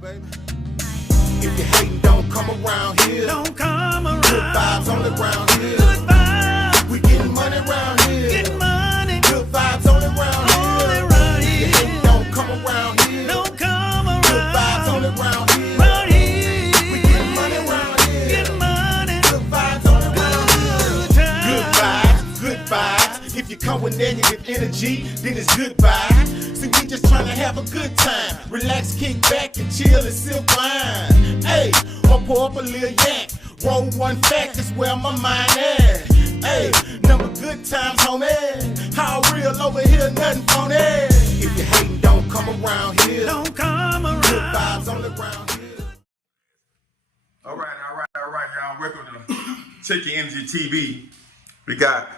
baby. If you hating, don't come around here. Don't come around. Good vibes only around here. Good vibes. We getting money around here. Getting money. Good vibes only around here. Only around If you here. hating, don't come around here. Don't come around. Good vibes only around here. Around here. We getting money around here. Getting money. Good vibes only around here. Good times. Good vibes, good vibes. If you come with negative energy, then it's goodbye. See, we just trying to have a good time. Relax, kick back, and chill and sip wine. Hey, or pour up a little yak. Roll one fact, that's where my mind at. Hey, number good times, homie. How real over here, nothing phony. If you hating, don't come around here. Don't come around. Good vibes only around here. All right, y'all. Welcome to Check Your Energy TV. We got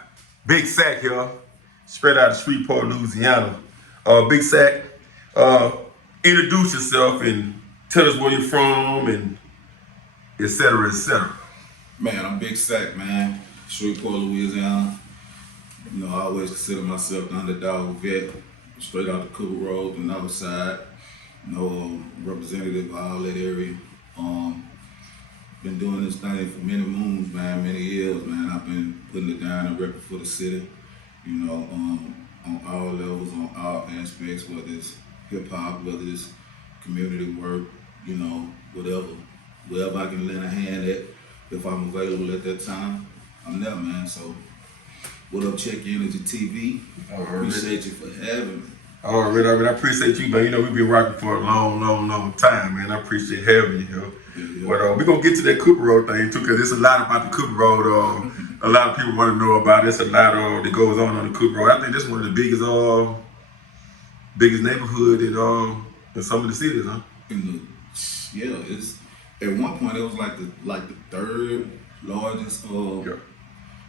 Big Sacc here, straight out of Shreveport, Louisiana. Big Sacc, introduce yourself and tell us where you're from and et cetera, et cetera. Man, I'm Big Sacc, man. Shreveport, Louisiana. You know, I always consider myself the underdog vet, straight out the Cooper Road and the other side. You know, representative of all that area. Been doing this thing for many moons, man, many years, man. I've been putting it down and repping for the city, you know, on all levels, on all aspects, whether it's hip hop, whether it's community work, you know, whatever I can lend a hand at, if I'm available at that time, I'm there, man. So, what up, Check Your Energy TV? Appreciate you for having me. All right, I appreciate you, man. You know, we've been rocking for a long time, man. I appreciate having you here. Yeah. But we're going to get to that Cooper Road thing, too, because there's a lot about the Cooper Road. A lot of people want to know about it. There's a lot that goes on the Cooper Road. I think that's one of the biggest neighborhood in some of the cities, huh? It's at one point it was like the third largest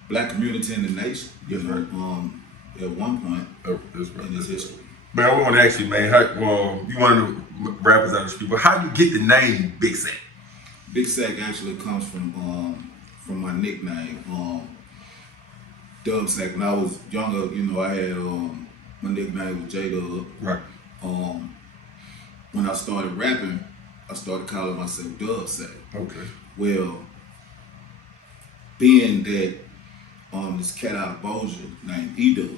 black community in the nation. You know, at one point in its history. Man, I want to ask you, man. You one of the rappers out of the street, but how you get the name Big Sacc? Big Sacc actually comes from my nickname, Dub Sacc. When I was younger, you know, I had my nickname was J Dub. Right. When I started rapping, I started calling myself Dub Sacc. Okay. Well, being that this cat out of Bossier named E-Dub,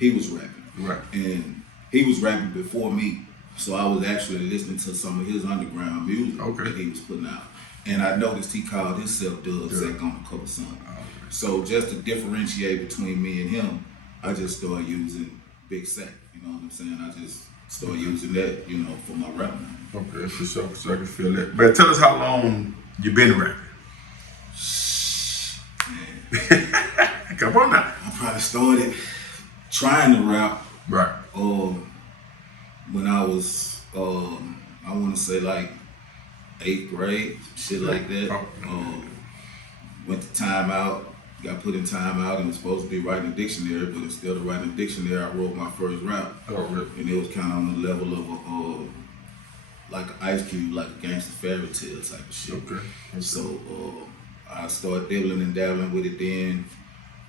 he was rapping. Right. And he was rapping before me. So I was actually listening to some of his underground music that he was putting out. And I noticed he called himself Dub Sacc on a couple songs. So just to differentiate between me and him, I just started using Big Sacc. You know what I'm saying? I just started using that, you know, for my rap name. Okay, for sure. So I can feel that. But tell us how long you been rapping. Man. Come on now. I probably started trying to rap. Right. When I was, I want to say like 8th grade, shit like that. Went to timeout, got put in timeout, and was supposed to be writing a dictionary, but instead of writing a dictionary, I wrote my first rap. Oh, really? And it was kind of on the level of like an Ice Cube, like a gangster fairy tale type of shit. Okay. So I started dibbling and dabbling with it then.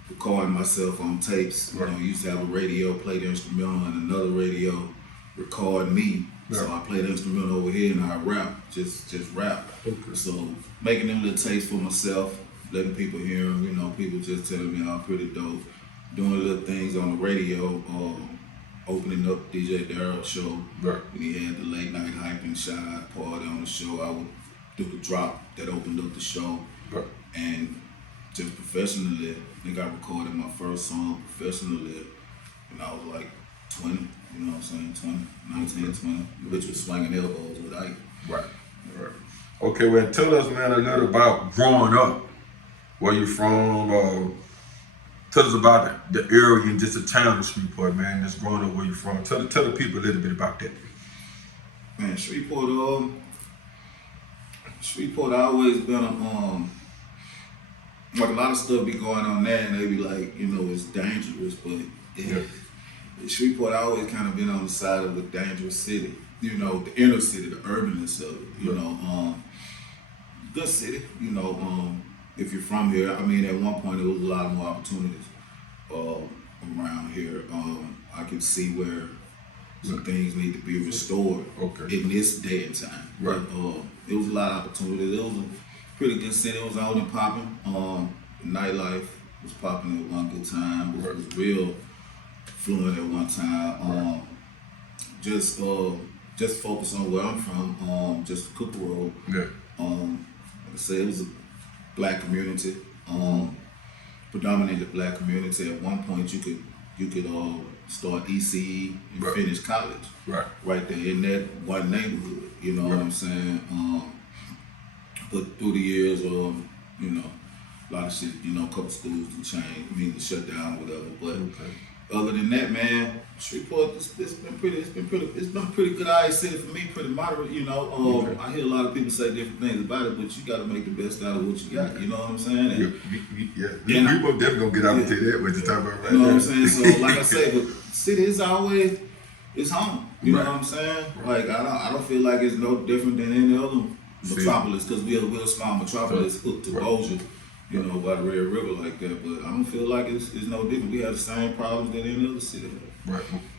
Recording myself on tapes. You know, used to have a radio, play the instrumental, and another radio record me. Right. So I play the instrumental over here and I rap, just rap. Okay. So making them little tapes for myself, letting people hear them, you know, people just telling me I'm pretty dope. Doing little things on the radio, opening up DJ Darrell's show. Right. When he had the late night hype and shout out party on the show, I would do the drop that opened up the show. Right. And just professionally, I think I recorded my first song professionally when I was like 20, you know what I'm saying, 19, 20, which was Swinging Elbows with Ike. Right. Okay, well, tell us, man, a little about growing up, where you're from, tell us about the area and just the town of Shreveport, man, just growing up where you're from. Tell the people a little bit about that. Man, Shreveport, I always been like a lot of stuff be going on there and they be like, you know, it's dangerous, but Shreveport, I always kind of been on the side of the dangerous city, you know, the inner city, the urbanness of it, you know, good city, you know, if you're from here. I mean, at one point there was a lot more opportunities around here. I could see where some things need to be restored in this day and time. Right. But it was a lot of opportunities. It was a pretty good city. It was on and popping. Nightlife was popping at one good time. It was real fluent at one time. Just focus on where I'm from. Just Cooper Road. Yeah. Like I said, it was a black community. Predominantly black community. At one point, you could start ECE and finish college right there in that one neighborhood. You know what I'm saying? But through the years, you know, a lot of shit. You know, a couple schools to change, to shut down, whatever. But other than that, man, Shreveport, it's been pretty good. I city for me, pretty moderate. You know, I hear a lot of people say different things about it, but you got to make the best out of what you got. You know what I'm saying? And, we both definitely gonna get out into that what you're talking about right You know now. what I'm saying? So, like I say, but city is always it's home. You know what I'm saying? Like I don't feel like it's no different than any other metropolis because we're a small metropolis hooked to Bossier. You know, by the Red River like that, but I don't feel like it's no different. We have the same problems that any other city has.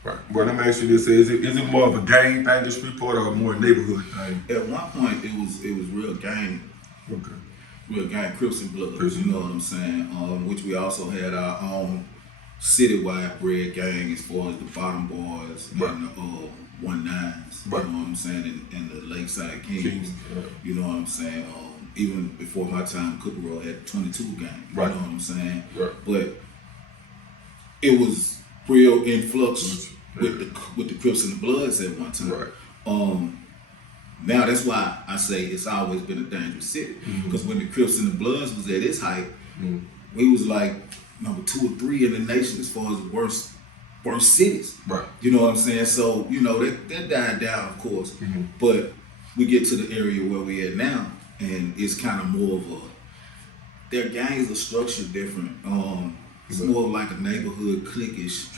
Right. Well, let me ask you this: is it more of a gang thing in Shreveport or more a neighborhood thing? At one point, it was real gang. Real gang, Crips and Bloods. You know what I'm saying? Which we also had our own citywide bred gang as far as the Bottom Boys and the 19s. You know what I'm saying? And the Lakeside Kings. You know what I'm saying? Even before my time, Cooper Road had 22 gang. You know what I'm saying? But it was real influx with the Crips and the Bloods at one time. Now that's why I say it's always been a dangerous city. Because when the Crips and the Bloods was at its height, we was like number 2 or 3 in the nation as far as worst cities. You know what I'm saying? So, you know, that died down, of course. But we get to the area where we at now, and it's kind of more of their gangs are structured different. It's more like a neighborhood cliquish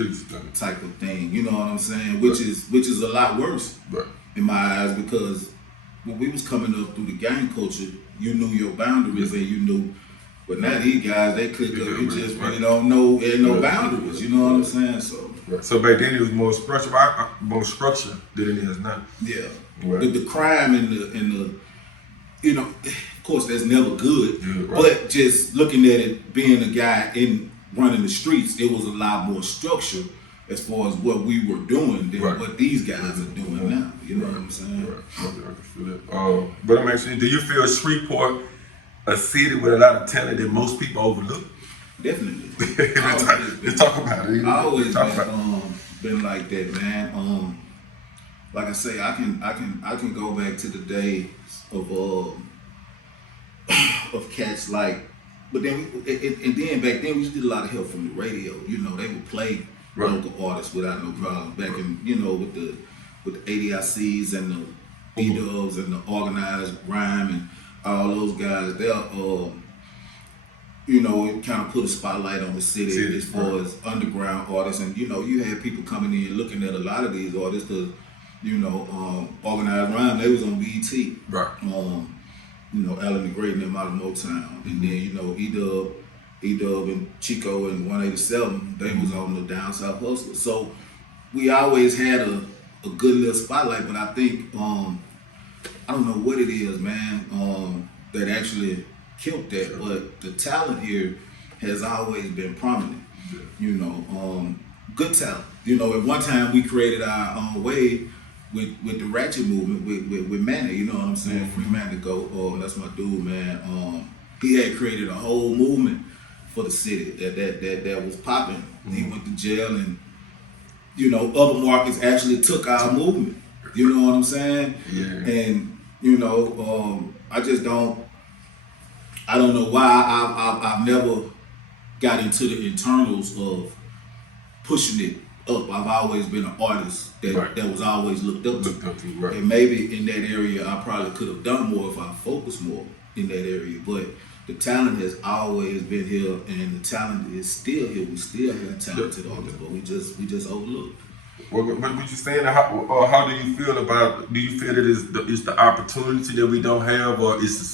type of thing. You know what I'm saying? Which is a lot worse in my eyes, because when we was coming up through the gang culture, you knew your boundaries and you knew. But now these guys, they click up. You just really don't know. There ain't no boundaries. You know what I'm saying? So back then it was more structure than it is now. Yeah. The crime and the you know, of course that's never good. But just looking at it, being a guy in running the streets, it was a lot more structure as far as what we were doing than what these guys are doing now. You know what I'm saying? I can feel that. But I'm actually, do you feel Shreveport a city with a lot of talent that most people overlook? Definitely. Let's talk about it. I always been like that, man. Like I say, I can go back to the days of cats like, but then then back then we did a lot of help from the radio. You know, they would play local artists without no problem. Back in, you know, with the ADICs and the E-Dubs and the organized rhyme and all those guys, they'll you know, it kind of put a spotlight on the city as far as underground artists. And, you know, you had people coming in looking at a lot of these artists because, you know, organized rhyme, they was on BET. You know, Allen the Great and them out of Motown. And then, you know, E-Dub and Chico and 187, they was on the Down South Hustle. So we always had a good little spotlight, but I think, I don't know what it is, man, that actually killed that, but the talent here has always been prominent. You know, good talent. You know, at one time we created our own wave with the ratchet movement with Manny. You know what I'm saying? Free Manny Go. That's my dude, man. He had created a whole movement for the city that was popping. He went to jail, and you know, other markets actually took our movement. You know what I'm saying? And you know, I don't know why I've never got into the internals of pushing it up. I've always been an artist that was always looked up to. And maybe in that area I probably could have done more if I focused more in that area. But the talent has always been here, and the talent is still here. We still have talented artists, but we just overlooked. Well, what you saying? How do you feel about? Do you feel that it's the opportunity that we don't have, or it's the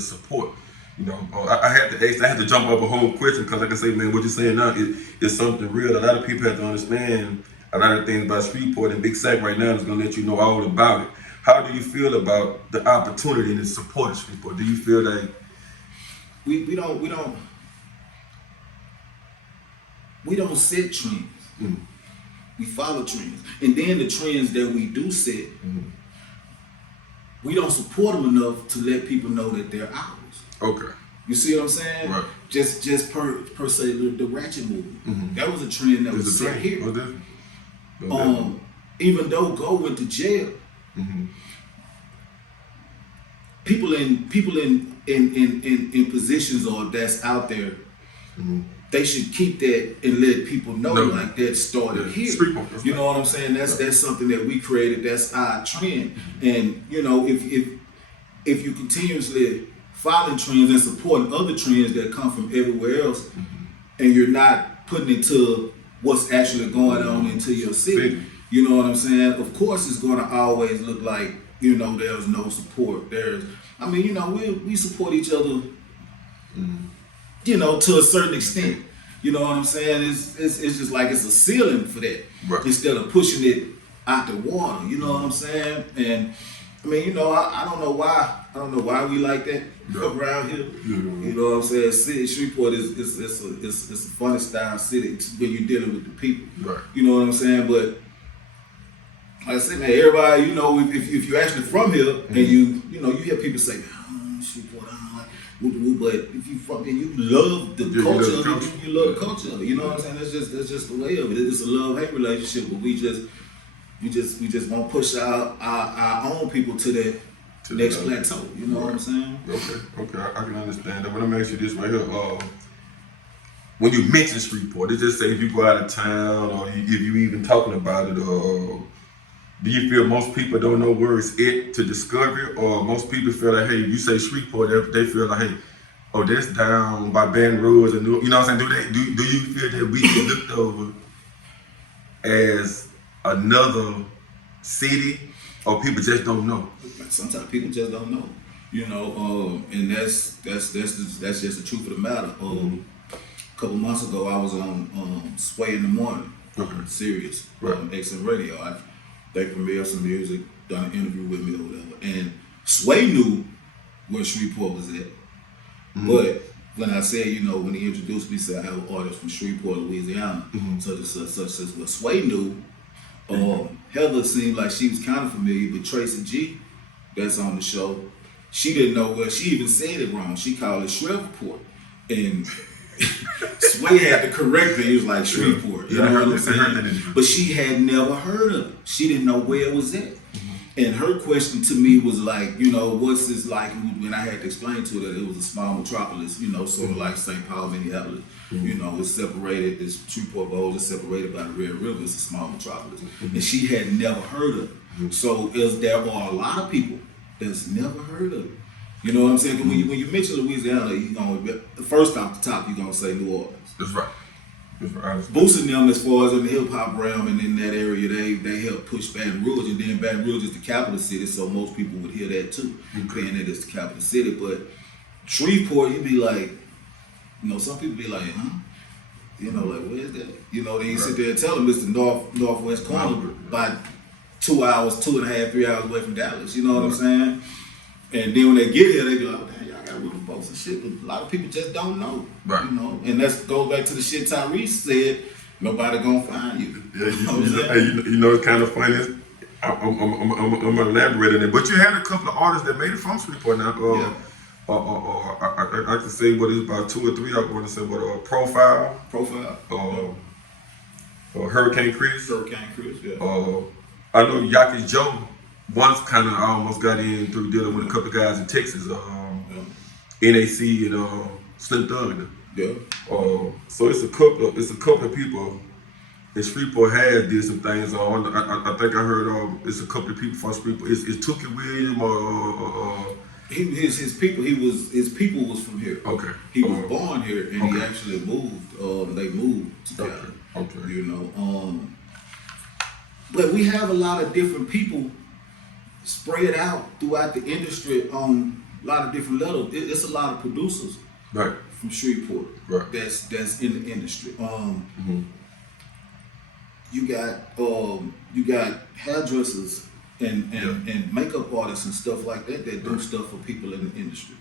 support? You know, I had to jump up a whole question because, like I say, man, what you're saying now is something real. A lot of people have to understand. a lot of things about Shreveport, and Big Sacc right now is gonna let you know all about it. How do you feel about the opportunity and the support of Shreveport? Do you feel like we don't set trends. We follow trends, and then the trends that we do set, we don't support them enough to let people know that they're ours. okay? You see what I'm saying? Right. Just per se the ratchet movement. That was a trend that was set here. Even though Go went to jail, people in positions or that's out there, they should keep that and let people know like that started here. You know what I'm saying? That's something that we created. That's our trend. And you know, if you continuously following trends and supporting other trends that come from everywhere else, and you're not putting into what's actually going on into your city, you know what I'm saying? Of course, it's going to always look like, you know, there's no support. I mean, you know, we support each other, you know, to a certain extent. You know what I'm saying? It's just like it's a ceiling for that, instead of pushing it out the water. You know what I'm saying? And I mean, you know, I don't know why. I don't know why we like that around here. You know what I'm saying? City Shreveport is a funny style city when you're dealing with the people. You know what I'm saying? But like I said, man, everybody, you know, if you're actually from here and you know, you hear people say, Shreveport, I don't like, but if you from here, you love the culture of it. You love the culture of it. You know what I'm saying? That's just the way of it. It's a love-hate relationship, but we just want to push our own people to that next plateau. You know what I'm saying? Okay, I can understand that. But let me ask you this right here. When you mention Shreveport, it just say if you go out of town or if you even talking about it, do you feel most people don't know where it's at to discover it, or most people feel like, hey, if you say Shreveport, they feel like, hey, oh, that's down by Baton Rouge, and you know what I'm saying? Do you feel that we get looked over as another city, or people just don't know? Sometimes people just don't know, you know, and that's just the truth of the matter. A couple months ago, I was on Sway in the Morning, Sirius, XM Radio. They premiered some music, done an interview with me or whatever, and Sway knew where Shreveport was at. But when I said, you know, when he introduced me, he said I have an artist from Shreveport, Louisiana, such as what Sway knew. Heather seemed like she was kind of familiar, but Tracy G, that's on the show, she didn't know where. She even said it wrong. She called it Shreveport, and Sway had to correct it. He was like Shreveport, you know what I'm saying? But she had never heard of it. She didn't know where it was at. And her question to me was like, you know, what's this like? When I had to explain to her that it was a small metropolis, you know, sort of like St. Paul, Minneapolis. You know, it's separated, it's Shreveport Bowls, it's separated by the Red River, it's a small metropolis. And she had never heard of it. So there are a lot of people that's never heard of it. You know what I'm saying? When you mention Louisiana, you know, first off the top, you're going to say New Orleans. That's right. Boosting them as far as in the hip hop realm and in that area, they help push Baton Rouge, and then Baton Rouge is the capital city, so most people would hear that too, being that it's the capital city. But Shreveport, you'd be like, you know, some people be like, huh? You know, like, where is that? You know, then you sit there and tell them it's the northwest corner, about 2 hours, 2.5, 3 hours away from Dallas. You know what I'm saying? And then when they get here, they be like, damn, y'all got river boats and shit. But a lot of people just don't know. You know? And that goes back to the shit Tyrese said, nobody gonna find you. Yeah, you know, it's kind of funny. I'm gonna elaborate on it. But you had a couple of artists that made it from Shreveport now. I can say what is about 2 or 3. I want to say what Profile. Hurricane Chris. Yeah. I know Yaki Joe once kind of almost got in through dealing with a couple of guys in Texas, NAC and Slim Thug. Yeah. So it's a couple of people. And Shreveport has did some things. I think I heard it's a couple of people from Shreveport. Is Tookie William or his people was from here. Okay. He was born here and he actually moved. They moved together. Okay. You know. But we have a lot of different people spread out throughout the industry on a lot of different levels. It's a lot of producers from Shreveport that's in the industry. you got hairdressers and makeup artists and stuff like that do stuff for people in the industry.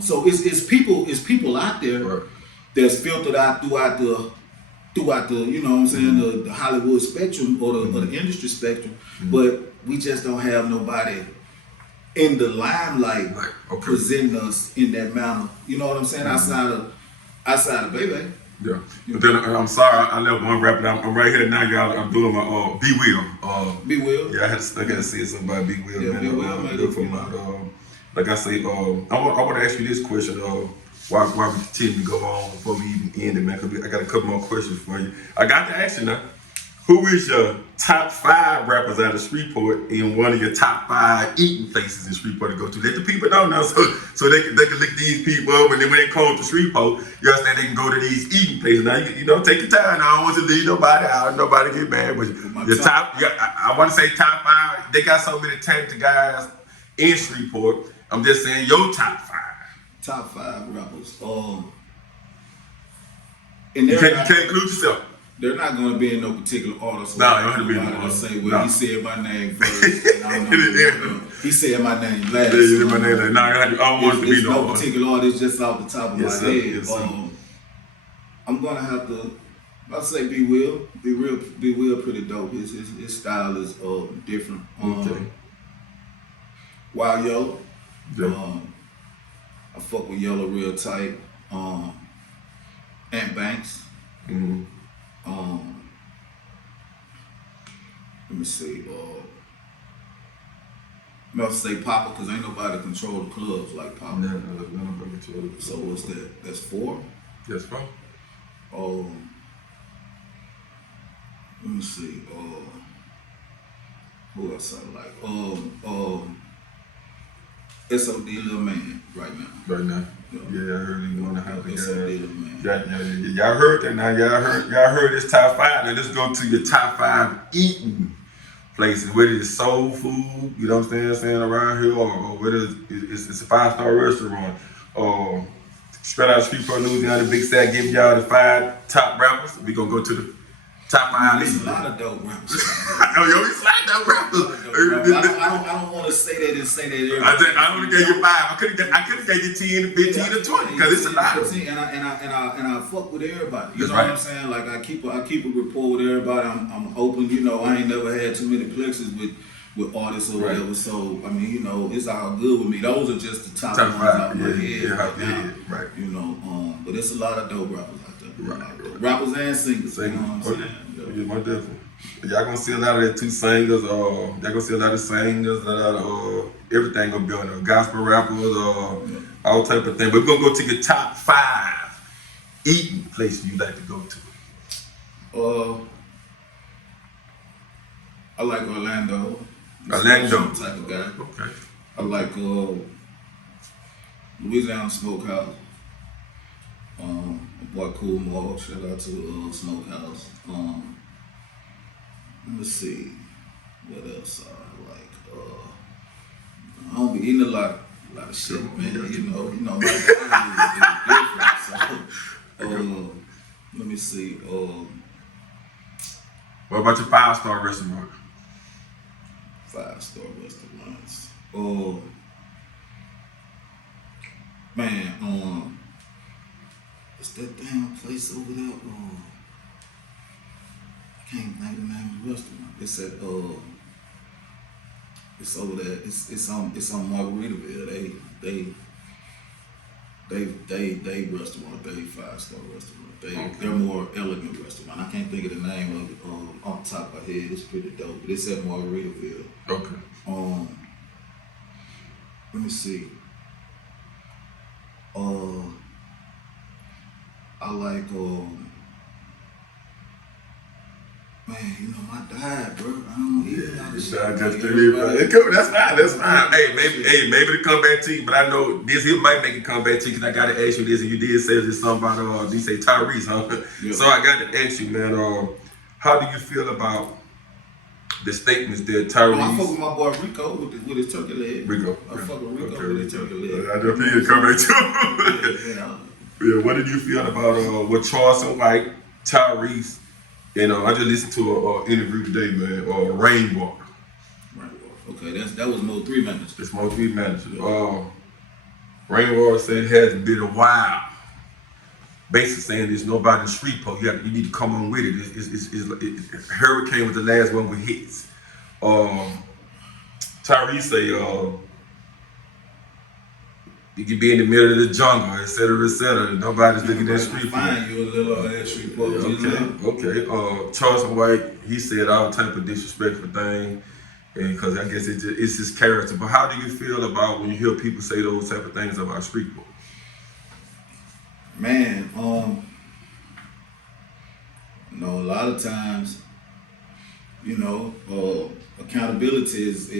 So it's people out there that's filtered out throughout the you know what I'm saying, the Hollywood spectrum or the industry spectrum, but we just don't have nobody in the limelight presenting us in that manner. You know what I'm saying? Outside of Baby. Yeah. But then I'm sorry, I left one rapper. I'm right here now, y'all. I'm doing my Be Will. Be Will. Yeah, I had to say something about Be Will. Yeah, man. Be Will made it for me. Like I say, I want to ask you this question. Why we continue to go on before we even end it, man? Cause I got a couple more questions for you. I got to ask you now. Who is your top 5 rappers out of Shreveport and one of your top 5 eating places in Shreveport to go to? Let the people know now, so they can look these people up, and then when they come to Shreveport, you understand they can go to these eating places. Now you know, take your time. I don't want to leave nobody out, nobody get mad. But your top, I want to say top 5. They got so many talented guys in Shreveport. I'm just saying your top 5. Top 5 rappers. You can't include yourself. They're not going to be in no particular order. So no, you don't have to be in no order. Say, well, he said my name first. And I don't know he said my name last. Yeah, my name last. No, I don't want it to be no order. Particular order. It's just off the top of my head. Yes, I'm going to have to, I'll say Be Will. Be Will pretty dope. His style is different. Wild Yellow. Yeah. I fuck with Yellow real tight. Ant Banks. Mm-hmm. Let me see. I'm gonna say Papa because ain't nobody control the clubs like Papa. No, control. So what's that? That's 4. That's 4. Let me see. Who else I like? SOD Lil Man right now. Right now. Yeah, I heard he want to have a SOD Lil Man. Y'all heard that now. Y'all heard this top 5. Now let's go to your top 5 eating places. Whether it's soul food, you know what I'm saying, around here, or whether it's a 5-star restaurant, or straight out of Shreveport, Louisiana, Big Sacc giving y'all the 5 top rappers. We gonna go to the top 5. There's a lot of dope rappers. It's like dope rappers. I don't want to say that. I only gave you 5. I could have gave you 10, 15, or 20 because it's a lot of them. And I fuck with everybody. You know what I'm saying? Like I keep a rapport with everybody. I'm open. You know, I ain't never had too many plexes with artists or whatever. So I mean, you know, it's all good with me. Those are just the top ones 5. out my head. Right. You know, but it's a lot of dope rappers out there. Rappers and singers. You know what I'm saying? Yeah, my definitely. Y'all gonna see a lot of that 2 singers. Y'all gonna see a lot of singers. A lot of everything gonna be on there. Gospel rappers, all type of thing. But we're gonna go to your top 5 eating places you like to go to. I like Orlando. Orlando type of guy. Okay. I like Louisiana Smokehouse. My boy Cool Mo, shout out to Smokehouse. Let me see what else I like. I don't be eating a lot of shit, man. You know, my body is different. So, let me see. What about your 5-star restaurant? 5-star restaurants. Man, what's that damn place over there? I can't think of the name of the restaurant. It's at it's over there. It's on Margaritaville. They restaurant. They 5-star restaurant. They're more elegant restaurant. I can't think of the name of it off the top of my head. It's pretty dope. But it's at Margaritaville. Okay. Let me see. I like man, you know my diet, bro. I don't eat a lot of shit. That's fine. Hey, maybe to come back to you, but I know this here might make it come back to you because I gotta ask you this, and you did say this something about you say Tyrese, huh? Yeah. So I gotta ask you, man, how do you feel about the statements that Tyrese? I fuck with my boy Rico with his turkey leg. Rico. I fuck with Rico with his turkey leg. I just feel you come back to. Yeah. What did you feel about what Charleston White, Tyrese, And I just listened to an interview today, man. Rainwater. Okay, that was Mo 3 manager. It's Mo 3 manager. Rainwater said it hasn't been a while. Basically saying there's nobody in Shreveport. You need to come on with it. Hurricane was the last one with hits. Tyrese say you can be in the middle of the jungle, et cetera. Nobody's looking at Shreveport. Find you a little at Shreveport. Okay. Charleston White, he said all type of disrespectful things, and because I guess it's his character. But how do you feel about when you hear people say those type of things about Shreveport? Man, a lot of times, accountability is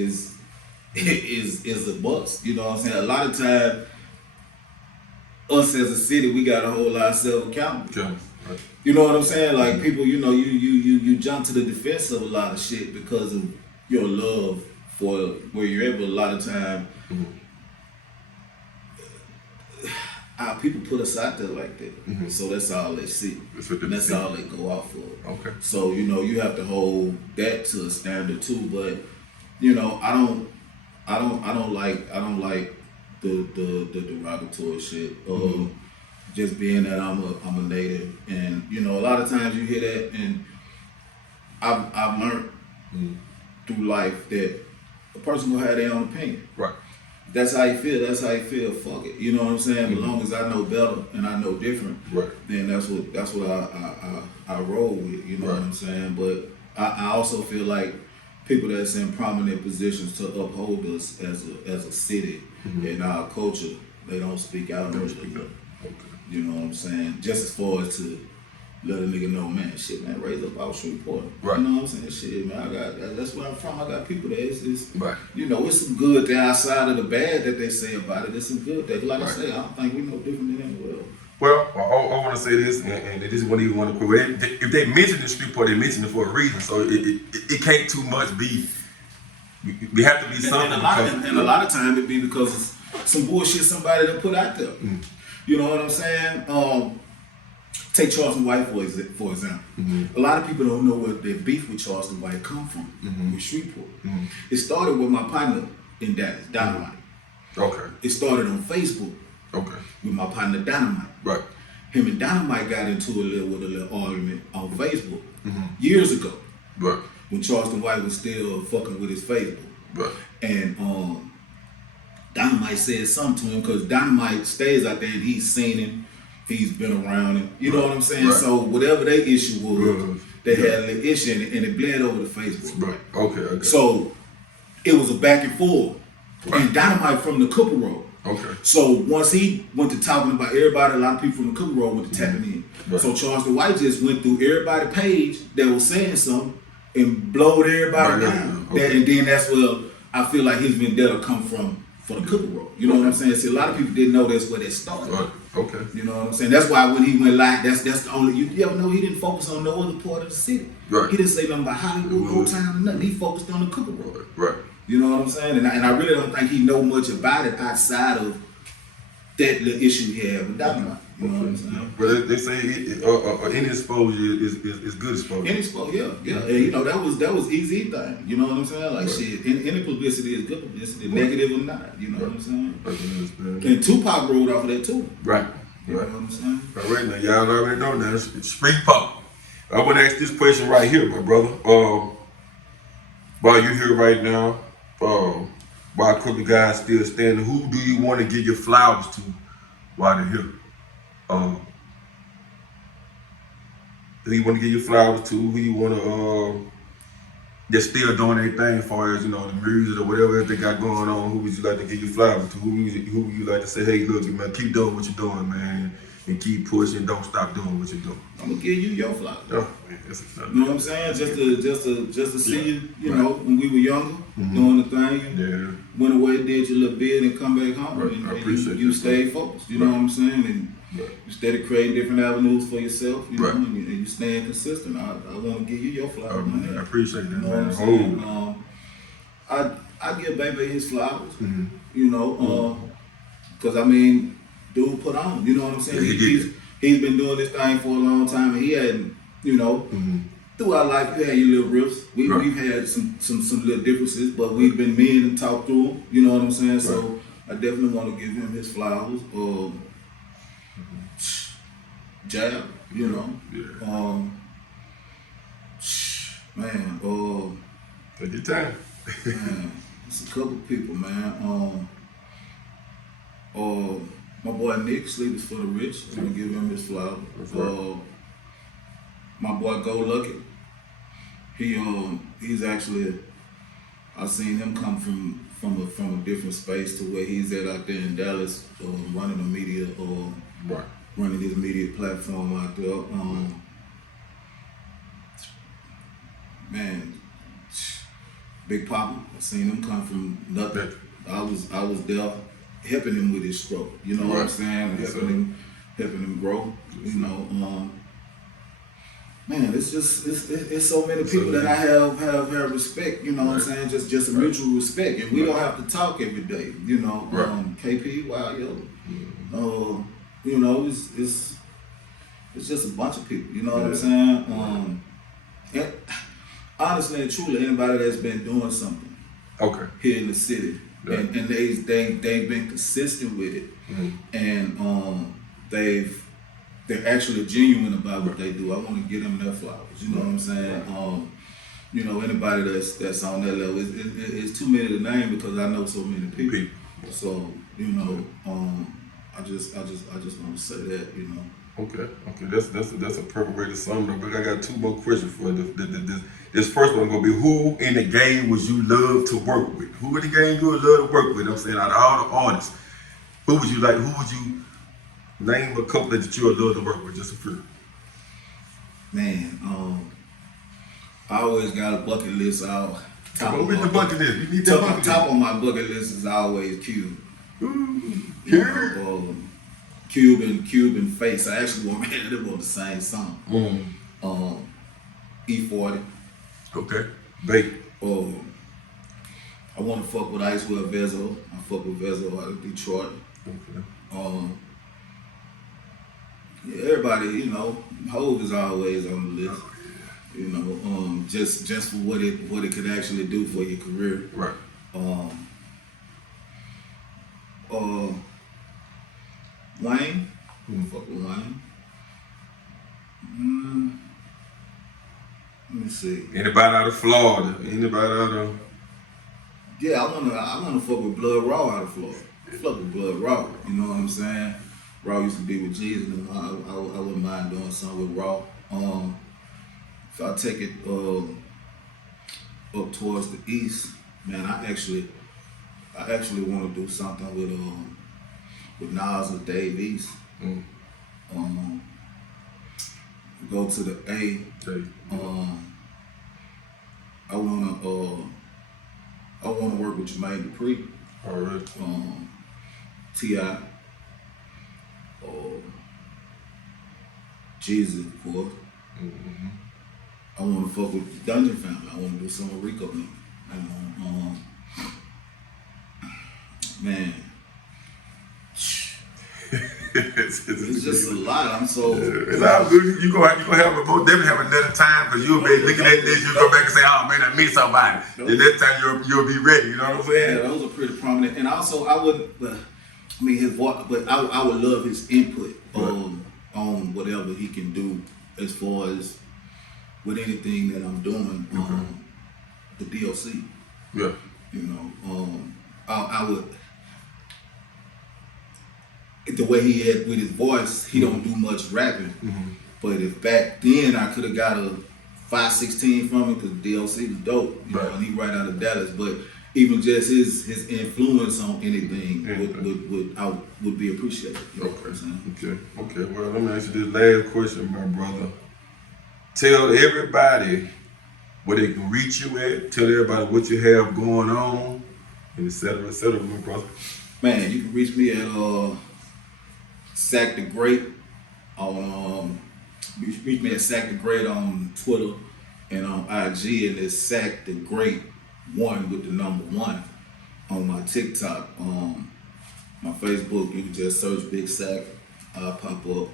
a bust. You know what I'm saying? A lot of times, us as a city, we gotta hold ourselves accountable. Okay. Right. You know what I'm saying? Like people, you jump to the defense of a lot of shit because of your love for where you're at. But a lot of time, our people put us out there like that. So that's all they see. That's all they go out for. Okay. So you have to hold that to a standard too. But I don't like the derogatory shit. Just being that I'm a native, and a lot of times you hear that, and I've learned through life that a person will have their own opinion. Right. That's how you feel. That's how you feel. Fuck it. You know what I'm saying? As long as I know better and I know different, then that's what I roll with. You know what I'm saying? But I also feel like people that's in prominent positions to uphold us as a city and our culture, they don't speak out on it. You know what I'm saying? Just as far as to let a nigga know, man, shit, man, raise up out Shreveport. Right. You know what I'm saying? Shit, man, that's where I'm from. I got people that it's right. It's some good there outside of the bad that they say about it. There's some good there. Like I say, I don't think we know different than anywhere else. Well, I want to say this, and this is what you want to quote. If they mention the Shreveport, they mention it for a reason. So it can't too much be. We have to be something. And a lot of time it be because of some bullshit somebody that put out there. You know what I'm saying? Take Charleston White for example. A lot of people don't know where their beef with Charleston White come from, with Shreveport. It started with my partner in Dallas, Dynamite. Okay. It started on Facebook. Okay. With my partner Dynamite. Right. Him and Dynamite got into a little argument on Facebook years ago. Right. When Charleston White was still fucking with his Facebook. Right. And Dynamite said something to him because Dynamite stays out there and he's seen him. He's been around him. You know what I'm saying? Right. So whatever their issue was, they had an issue and it bled over to Facebook. Right. Okay. So it was a back and forth. Right. And Dynamite from the Cooper Road. Okay. So once he went to talking about everybody, a lot of people from the Cooper Road went to tapping in. Right. So Charleston White just went through everybody's page that was saying something and blowed everybody down. Okay. And then that's where I feel like his vendetta come from for the Cooper Road. You know what I'm saying? See, a lot of people didn't know that's where that started. Right. Okay. You know what I'm saying? That's why when he went live, that's the only, you ever know he didn't focus on no other part of the city. Right. He didn't say nothing about Hollywood, Old Town, or nothing. He focused on the Cooper Road. Right. You know what I'm saying? And I really don't think he know much about it outside of that little issue he had with Dynamite. You know what I'm saying? Well, they say any exposure is good exposure. Any exposure, yeah. And that was easy thing. You know what I'm saying? Like shit, any publicity is good publicity, negative or not. You know what I'm saying? I can understand. And Tupac rode off of that too. Right. You know what I'm saying? All right, now y'all already know now. It's Shreveport. I want to ask this question right here, my brother. While you're here right now, while a couple guys still standing, who do you want to give your flowers to while they're here? Who you want to give your flowers to? Who you want to that's still doing their thing as far as, the music or whatever they got going on? Who would you like to give your flowers to? Who would you like to say, hey, look, man, keep doing what you're doing, man, and keep pushing, don't stop doing what you're doing? I'm gonna give you your flowers. Oh, man, that's you know what I'm saying? Just to see you, know, when we were younger, doing the thing, you went away, did your little bit, and come back home, and you stayed focused. You know what I'm saying? And you started creating different avenues for yourself, you know, and you staying consistent. I want to give you your flowers, man. I appreciate that, you know what I'm saying? I give Baby his flowers, because dude put on, you know what I'm saying? He's been doing this thing for a long time, and he hadn't, throughout life, you had your little riffs. We've had some little differences, but we've been men and talked through them. You know what I'm saying? So I definitely want to give him his flowers. Jab, you know. Yeah. Man, Take your time. man, it's a couple people, man. My boy Nick, Sleepers for the Rich. I'm gonna give him his flowers. My boy Go Lucky. He's actually, I've seen him come from a different space to where he's at out there in Dallas, running the media, running his media platform out there. Man, Big Papa, I seen him come from nothing. I was there helping him with his stroke. You know what I'm saying? Helping him grow. You know, man, it's so many people that I have respect. You know what I'm saying? Just a mutual respect, and we don't have to talk every day. You know, KP, wow, yo, you know, it's just a bunch of people. You know what I'm saying? And honestly and truly, anybody that's been doing something here in the city, and they've been consistent with it, and they're actually genuine about what they do. I want to give them their flowers. You know what I'm saying? You know, anybody that's on that level, it's too many to name because I know so many people. So you know, I just want to say that. You know. Okay. That's a perfect way to sum it up. But I got two more questions for you. This first one gonna be, who in the game would you love to work with? Who in the game you would love to work with? I'm saying, out of all the artists, who would you name a couple that you would love to work with? Just a few. Man, I always got a bucket list out. Top of the bucket list. You need that bucket list. Top of my bucket list is always Cube. You know, Cuban Face. I actually want to them on the same song. E40. Okay. Bake. I want to fuck with Icewell Vezo. I fuck with Vezo out of Detroit. Okay. Yeah, everybody, you know, Hov is always on the list. You know, just for what it could actually do for your career. Right. Wayne. Fuck with Wayne. Let me see. Anybody out of Florida? Anybody out of? Yeah, I wanna fuck with Blood Raw out of Florida. Fuck with Blood Raw. You know what I'm saying? Raw used to be with Jesus, and I wouldn't mind doing something with Raw. If I take it up towards the east, man, I actually want to do something with Nas or Dave East. Go to the A. I wanna work with Jermaine Dupri. All right. T.I. Jesus, of course. I want to fuck with the Dungeon Family. I want to do some with Rico. Man. It's just a lot. I'm so. It's all good. You gonna have definitely have another time, because you'll be looking at this. You go back and say, "Oh man, I missed somebody." The next time you'll be ready. You know what I'm saying? Yeah, those are pretty prominent. And also, his voice, but I would love his input on whatever he can do as far as with anything that I'm doing. The DLC. Yeah. You know, I would. The way he had with his voice, he don't do much rapping. But if back then I could have got a 516 from him, because DLC was dope, you know, and he right out of Dallas. But even just his influence on anything would be appreciated. You know what I'm saying? Okay. Well, let me ask you this last question, my brother. Tell everybody where they can reach you at. Tell everybody what you have going on, and et cetera, my brother. Man, you can reach me at Sacc the Great on reach me at Sacc the Great on Twitter and on IG, and it's Sacc the Great 1 with the number 1 on my TikTok. My Facebook, you can just search Big Sacc, I'll pop up.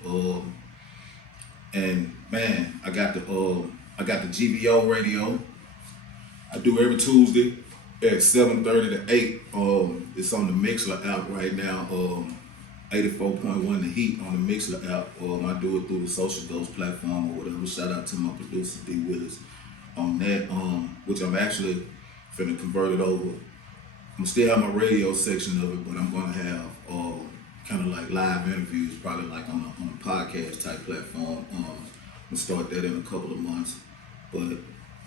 And man, I got the I got the GVO radio. I do every Tuesday at 7:30 to 8. It's on the Mixler app right now. 84.1 The Heat on the Mixler app. I do it through the Social Ghost platform or whatever. Shout out to my producer D Willis on that. Which I'm actually finna convert it over. I'm still have my radio section of it, but I'm gonna have kind of like live interviews, probably like on a podcast type platform. I'm gonna start that in a couple of months. But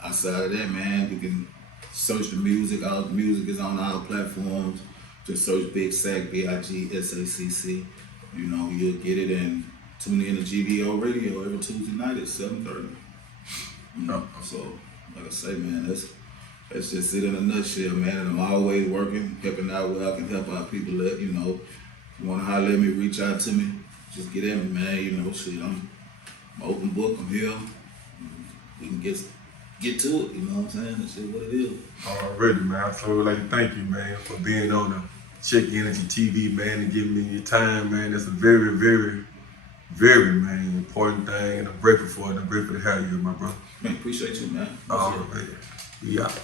outside of that, man, you can search the music. All the music is on all platforms. Just search Big Sacc, BIGSACC. You know, you'll get it, and tune in to GVO Radio every Tuesday night at 7:30. You know, so like I say, man, that's just it in a nutshell, man. And I'm always working, helping out where I can help out people. That, you know, if you want to holler at me, reach out to me. Just get at me, man. You know, shit, I'm open book. I'm here. We can get to it. You know what I'm saying? That's just what it is. Already, man. So I would like to thank you, man, for being on the Check Energy TV, man, and giving me your time, man. That's a very, very, very, man, important thing, and I'm grateful for it. I'm grateful to have you, my brother. Man, appreciate you, man. All right. We out.